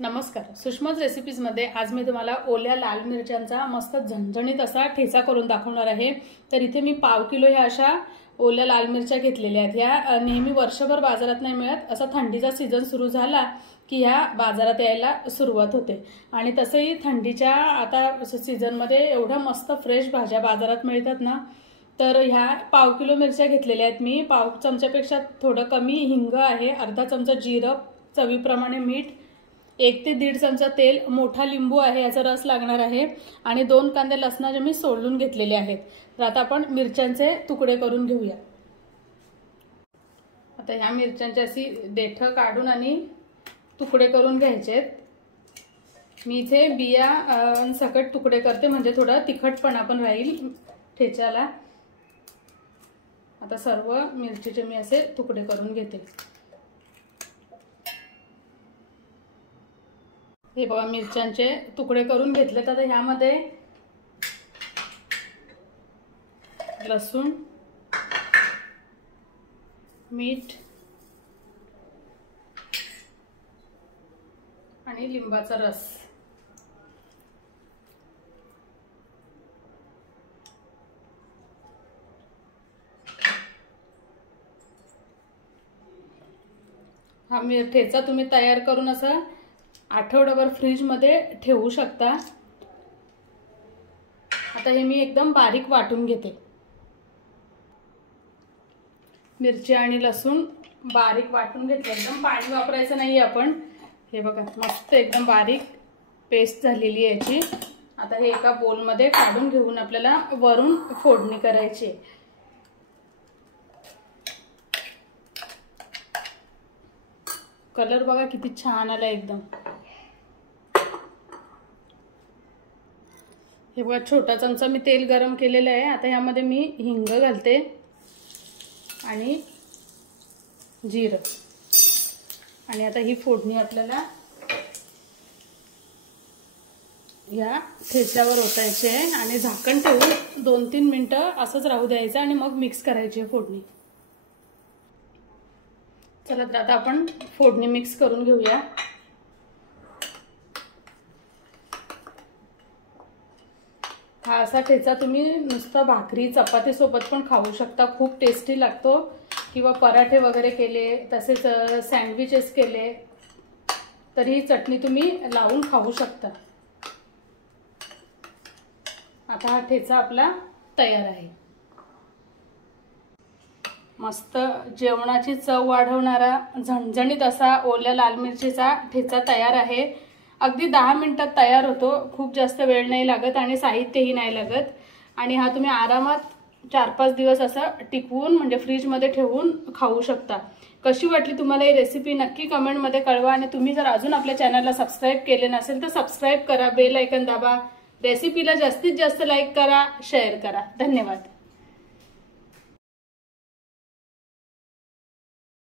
नमस्कार, सुषमाज रेसिपीजमध्ये आज मी तुम्हाला ओल्या लाल मिरच्यांचा मस्त झणझणीत असा ठेचा करून दाखवणार आहे। तर इथे मी पाव किलो ह्या अशा ओल्या लाल मिरच्या घेतलेल्या आहेत। ह्या नेहमी वर्षभर बाजारात नाही मिळत, असा थंडीचा सीजन सुरू झाला की ह्या बाजारात यायला सुरुवात होते। आणि तसंही थंडीच्या आता सीजन मध्ये एवढ्या मस्त फ्रेश भाज्या बाजारात मिळतात ना। तर ह्या पाव किलो मिरच्या घेतलेल्या आहेत मी। पाव चमच्यापेक्षा थोडं कमी हिंग आहे, अर्धा चमचा जिरं, चवीप्रमाणे मीठ, 1 ते 1.5 चमचा तेल, मोठा लिंबू आहे याचा रस लागणार आहे आणि 2 कांदे लसणाचे मी सोलून घेतलेले आहेत। तर आता आपण मिरच्यांचे तुकडे करून घेऊया। आता ह्या मिरच्यांची अशी देठ काढून आणि तुकडे करून घ्यायचे। मी इथे बिया सकट तुकडे करते म्हणजे थोडा तिखटपणा पण राहील ठेच्याला। आता सर्व मिरचीचे मी असे तुकडे करून घेते। हे बघा मिरच्यांचे तुकडे करून घेतले। तर ह्यामध्ये लसूण, मीठ आणि लिंबाचा रस, हा ठेचा तुम्ही तयार करून असा आठवडाभर फ्रीज मध्ये ठेवू शकता। आता हे मी एकदम बारीक वाटून घेते। मिरची आणि लसूण बारीक वाटून घेतले, एकदम पाणी वापरायचं नाही आपण। हे बघा मस्त एकदम बारीक पेस्ट झालेली आहे याची। आता हे एका बोल मध्ये काढून घेऊन आपल्याला वरून फोडणी करायची। कलर बघा किती छान आला एकदम। हे बघा छोटा चमचा मी तेल गरम केलेलं आहे। आता यामध्ये मी हिंग घालते आणि जिरं, आणि आता ही फोडणी आपल्याला या ठेच्यावर ओतायची आहे आणि झाकण ठेवून 2-3 मिनिटं असंच राहू द्यायचं आणि मग मिक्स करायची फोडणी। चला तर आता आपण फोडणी मिक्स करून घेऊया। हा असा ठेचा तुम्ही नुसता भाकरी चपाती सोबत पण खाऊ शकता, खूप टेस्टी लागतो। किंवा पराठे वगैरे केले, तसेच सँडविचेस केले तरी ही चटणी तुम्ही लावून खाऊ शकता। आता हा ठेचा आपला तयार आहे। मस्त जेवणाची चव वाढवणारा झणझणीत असा ओल्या लाल मिरचीचा ठेचा तयार आहे। अगदी 10 मिनिटात तयार होतो, खूप जास्त वेळ नाही लागत आणि साहित्यही नाही लागत। आणि हा तुम्ही आरामात 4-5 दिवस असा टिकवून म्हणजे फ्रीज मध्ये ठेवून खाऊ शकता। कशी वाटली तुम्हाला ही रेसिपी नक्की कमेंट मध्ये कळवा। आणि तुम्ही जर अजून आपल्या चॅनलला सबस्क्राइब केले नसेल तर सबस्क्राइब करा, बेल आयकॉन दाबा, रेसिपीला जास्तीत जास्त लाईक करा, शेअर करा। धन्यवाद।